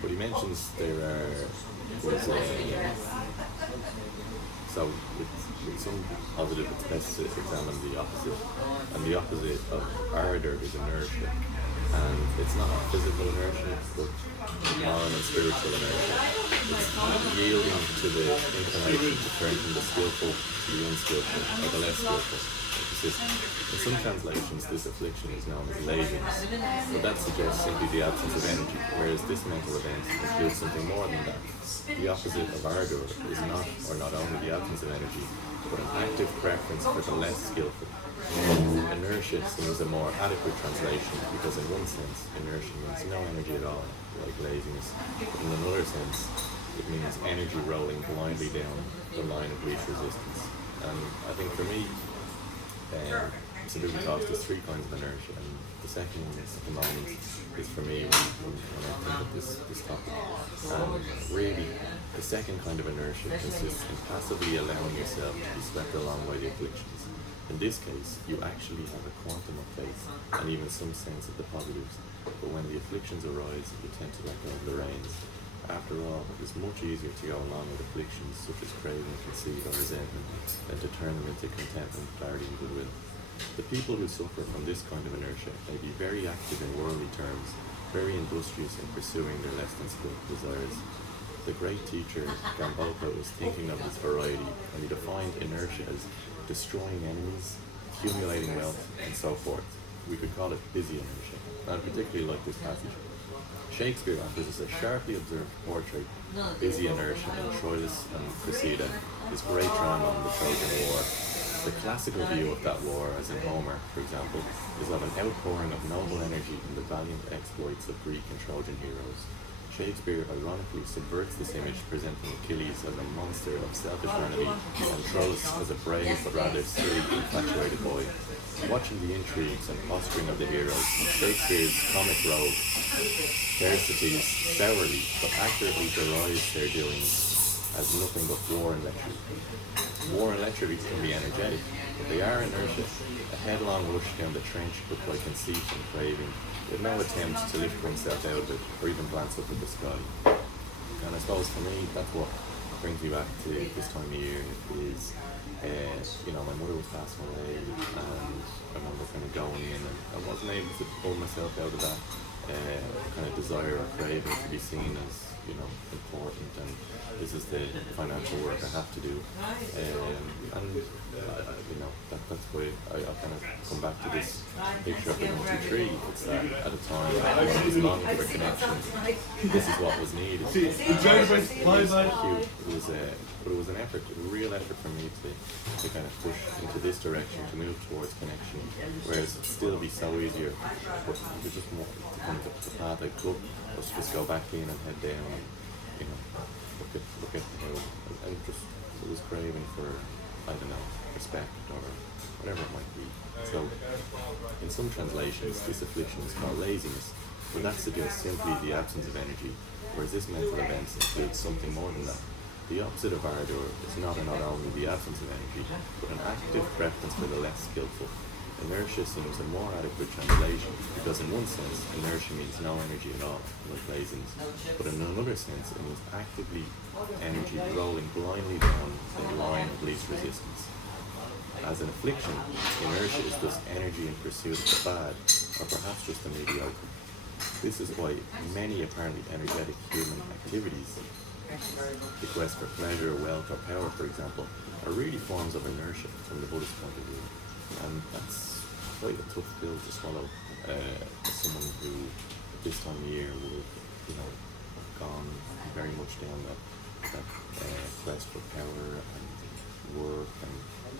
But he mentions so with some positive, it's best to examine the opposite. And the opposite of ardor is inertia. And it's not physical inertia, but moral and spiritual inertia. It's yielding to the inclination to turn from the skillful to the unskillful, or the less skillful. In some translations, this affliction is known as laziness, but that suggests simply the absence of energy, whereas this mental event includes something more than that. The opposite of ardor is not only the absence of energy, but an active preference for the less skillful. Inertia seems a more adequate translation because in one sense, inertia means no energy at all, like laziness, but in another sense, it means energy rolling blindly down the line of least resistance. And I think for me, Subhuti talks there's three kinds of inertia, and the second one is at the moment is for me when I think of this topic. Really, the second kind of inertia consists in passively allowing yourself to be swept along by the afflictions. In this case, you actually have a quantum of faith and even some sense of the positives, but when the afflictions arise, you tend to let go of the reins. After all, it is much easier to go along with afflictions such as craving, conceit, or resentment than to turn them into contentment, clarity, and goodwill. The people who suffer from this kind of inertia may be very active in worldly terms, very industrious in pursuing their less than skillful desires. The great teacher Gamboko was thinking of this variety, and he defined inertia as destroying enemies, accumulating wealth, and so forth. We could call it busy inertia, and I particularly like this passage. Shakespeare offers us a sharply observed portrait of busy inertia in Troilus and Cressida, his great drama on the Trojan War. The classical view of that war, as in Homer, for example, is of an outpouring of noble energy in the valiant exploits of Greek and Trojan heroes. Shakespeare ironically subverts this image, presenting Achilles as a monster of selfish vanity and Troilus as a brave but rather silly, infatuated boy. Watching the intrigues and posturing of the heroes, Shakespeare's comic rogue Thersites sourly but accurately derides their doings as nothing but war and lechery. War and lechery can be energetic, but they are inertia, a headlong rush down the trench put by conceit and craving, with no attempt to lift oneself out of it or even glance up at the sky. And I suppose for me, that's what brings me back to this time of year is, my mother was passing away, and I remember kind of going in, and I wasn't able to pull myself out of that kind of desire or craving to be seen as, important, and this is the financial work I have to do, that's why I kind of come back to this picture of the country tree. It's that at a time when I was longing for connection, this is what was needed. But it was an effort, a real effort for me to kind of push into this direction, to move towards connection, whereas it'd still be so easier, but there's just more to come to the path I took, was to just go back in and head down and, look at the hill, and just, it was craving for, respect or whatever it might be. So, in some translations, this affliction is called laziness, but that suggests simply the absence of energy, whereas this mental event includes something more than that. The opposite of ardor is not only the absence of energy, but an active preference for the less skillful. Inertia seems a more adequate translation because in one sense, inertia means no energy at all, like laziness, but in another sense, it means actively energy rolling blindly down the line of least resistance. As an affliction, inertia is thus energy in pursuit of the bad, or perhaps just the mediocre. This is why many apparently energetic human activities, the quest for pleasure, wealth, or power, for example, are really forms of inertia from the Buddhist point of view. And that's quite a tough pill to swallow as someone who this time of year would have gone very much down that quest for power and work and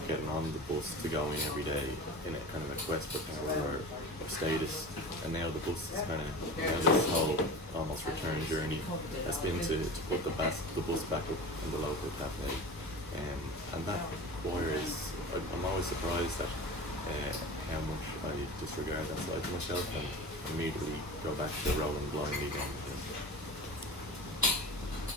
getting on the bus to go in every day in a kind of a quest for power or status. And now the bus is this whole almost return journey has been to put the bus back up in the local cafe. And that requires, I'm always surprised at how much I disregard that side of myself and immediately go back to rolling blindly down.